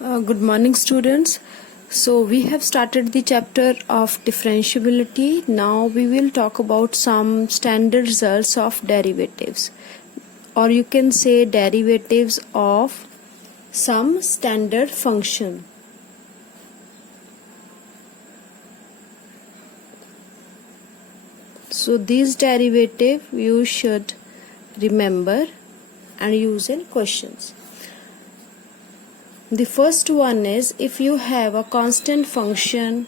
Good morning, students. So we have started the chapter of differentiability. Now we will talk about some standard results of derivatives, or you can say derivatives of some standard function. So these derivative you should remember and use in questions. The first one is if you have a constant function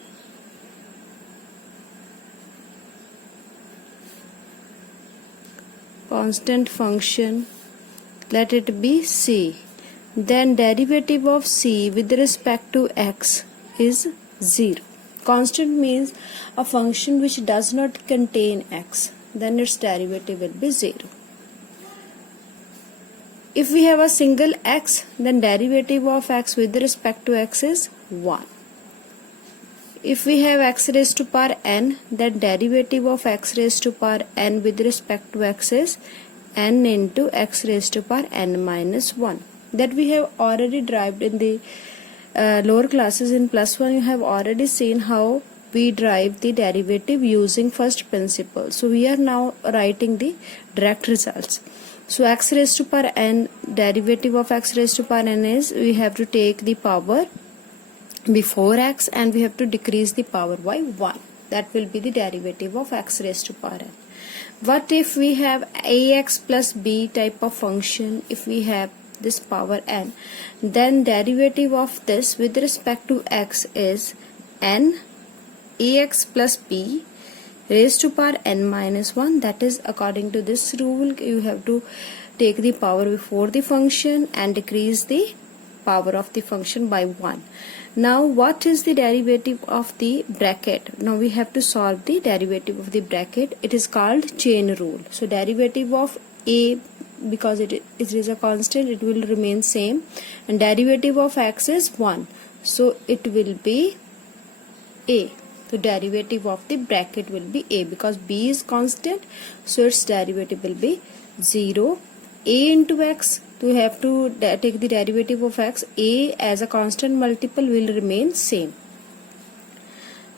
let it be c, then derivative of c with respect to x is 0. Constant means a function which does not contain x, then its derivative will be 0. If we have a single x, then derivative of x with respect to x is 1. If we have x raised to power n, then derivative of x raised to power n with respect to x is n into x raised to power n minus 1. That we have already derived in the lower classes. In +1 you have already seen how we derive the derivative using first principle. So we are now writing the direct results. So x raised to power n, derivative of x raised to power n is we have to take the power before x and we have to decrease the power by 1. That will be the derivative of x raised to power n. What if we have ax plus b type of function? If we have this power n, then derivative of this with respect to x is n ax plus b raised to power n minus 1. That is, according to this rule, you have to take the power before the function and decrease the power of the function by 1. Now what is the derivative of the bracket? Now we have to solve the derivative of the bracket. It is called chain rule. So derivative of a, because it is a constant, it will remain same, and derivative of x is 1, so it will be a. So derivative of the bracket will be a, because b is constant, so its derivative will be 0. A into x, to have to take the derivative of x, a as a constant multiple will remain same.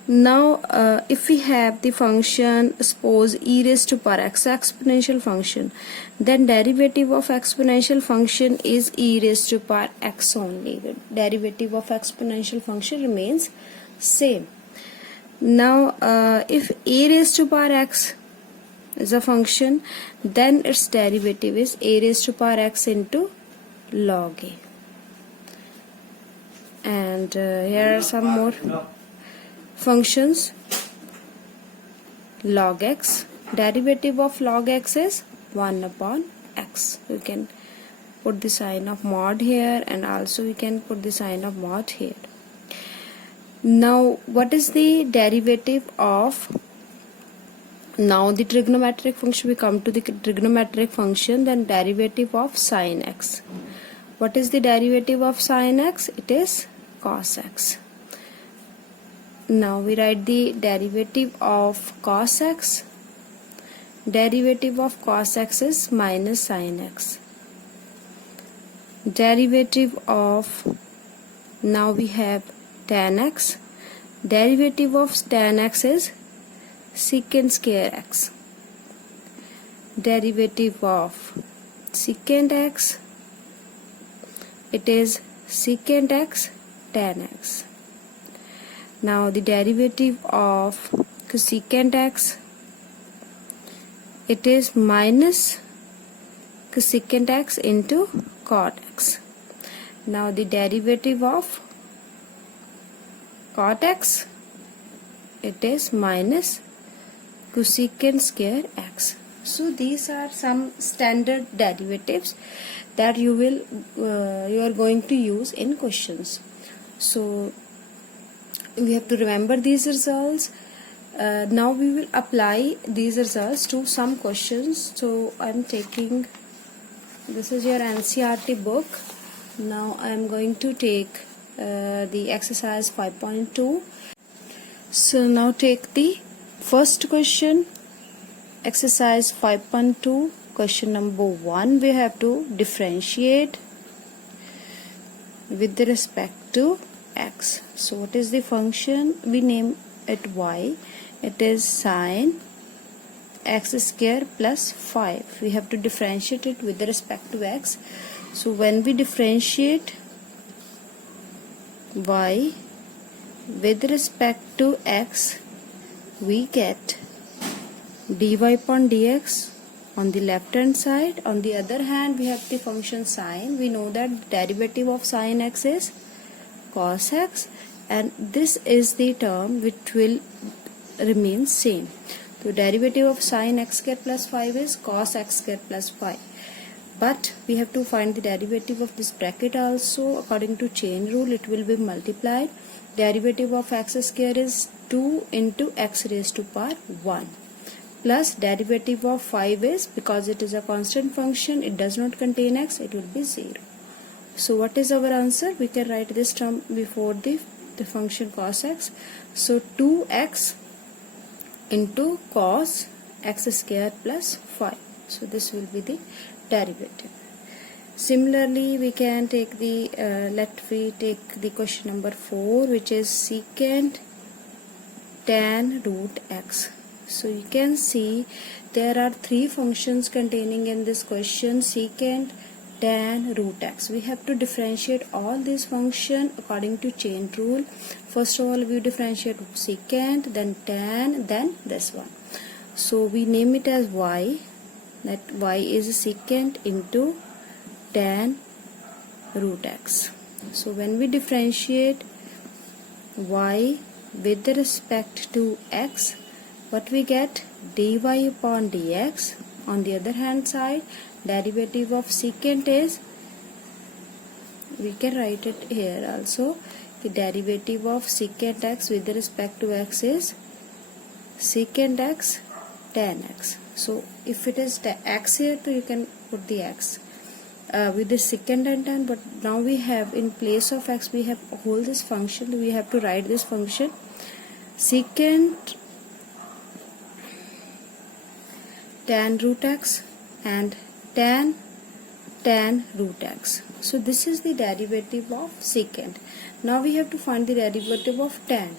Now if we have the function, suppose e raised to power x, exponential function, then derivative of exponential function is e raised to power x only. The derivative of exponential function remains same. Now if a raised to power x is a function, then its derivative is a raised to power x into log a. And here are some more functions. Log x, derivative of log x is 1 upon x. We can put the sign of mod here, and also we can put the sign of mod here. Now what is the derivative of, now the trigonometric function, we come to the trigonometric function, then derivative of sine x. What is the derivative of sine x? It is cos x. Now we write the derivative of cos x. Derivative of cos x is minus sine x. Derivative of, now we have tan x. Derivative of tan x is secant square x. Derivative of secant x, it is secant x tan x. Now the derivative of cosecant x, it is minus cosecant x into cot x. Now the derivative of cot x, it is minus cosecant square x. So these are some standard derivatives that you are going to use in questions. So we have to remember these results. Now we will apply these results to some questions. So I am taking, this is your NCERT book. Now I am going to take the exercise 5.2. So now take the first question, exercise 5.2, question number 1. We have to differentiate with respect to x. So what is the function? We name it y. It is sine x square plus 5. We have to differentiate it with respect to x. So when we differentiate y with respect to x, we get dy upon dx on the left hand side. On the other hand, we have the function sine. We know that derivative of sine x is cos x, and this is the term which will remain same. So derivative of sine x square plus 5 is cos x square plus 5. But we have to find the derivative of this bracket also. According to chain rule, it will be multiplied. Derivative of x square is 2 into x raised to power 1. Plus derivative of 5 is, because it is a constant function, it does not contain x, it will be 0. So what is our answer? We can write this term before the function cos x. So 2x into cos x square plus 5. So this will be the derivative. Similarly, we can take the let me take the question number 4, which is secant tan root x. So you can see there are 3 functions containing in this question: secant, tan, root x. We have to differentiate all these functions according to chain rule. First of all, we differentiate secant, then tan, then this one. So we name it as y. That y is secant into tan root x. So when we differentiate y with respect to x, what we get? Dy upon dx. On the other hand side, derivative of secant is, we can write it here also, the derivative of secant x with respect to x is secant x tan x. So if it is x here, so you can put the x with the secant and tan, but now we have, in place of x, we have whole this function. We have to write this function secant tan root x and tan root x. So this is the derivative of secant. Now we have to find the derivative of tan.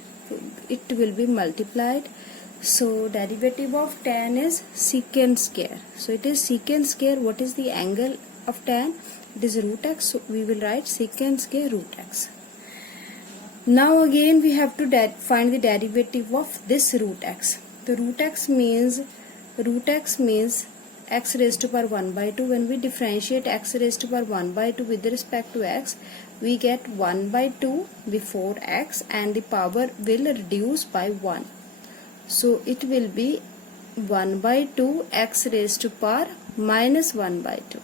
It will be multiplied. So derivative of tan is secant square. So it is secant square. What is the angle of tan? It is root x. So we will write secant square root x. Now again we have to find the derivative of this root x. The root x means x raised to power 1 by 2. When we differentiate x raised to power 1 by 2 with respect to x, we get 1 by 2 before x, and the power will reduce by 1. So it will be 1 by 2 x raised to power minus 1 by 2.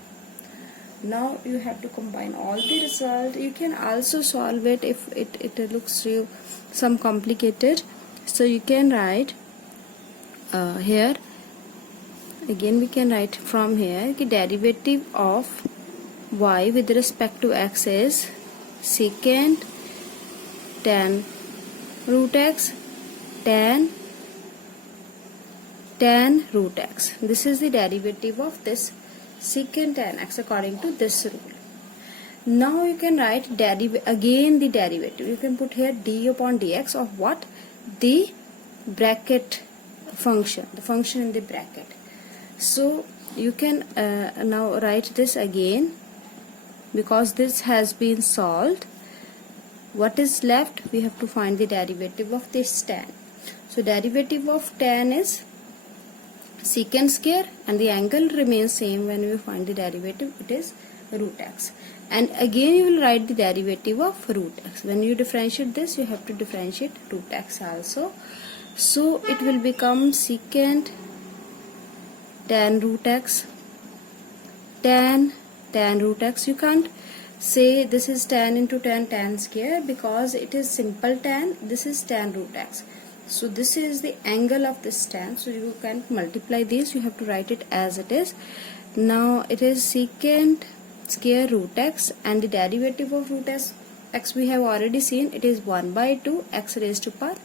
Now you have to combine all the result. You can also solve it if it looks to you some complicated. So you can write here. Again we can write from here, the derivative of y with respect to x is secant tan root x tan root x. This is the derivative of this secant tan x according to this rule. Now you can write again the derivative. You can put here d upon dx of what? The bracket function, the function in the bracket. So you can now write this again, because this has been solved. What is left? We have to find the derivative of this tan. So derivative of tan is secant square, and the angle remains same. When we find the derivative, it is root x. And again you will write the derivative of root x. When you differentiate this, you have to differentiate root x also. So it will become secant tan root x tan root x. You can't say this is tan into tan square, because it is simple tan. This is tan root x. So this is the angle of this tan. So you can't multiply this. You have to write it as it is. Now it is secant square root x, and the derivative of root x we have already seen. It is 1 by 2 x raised to power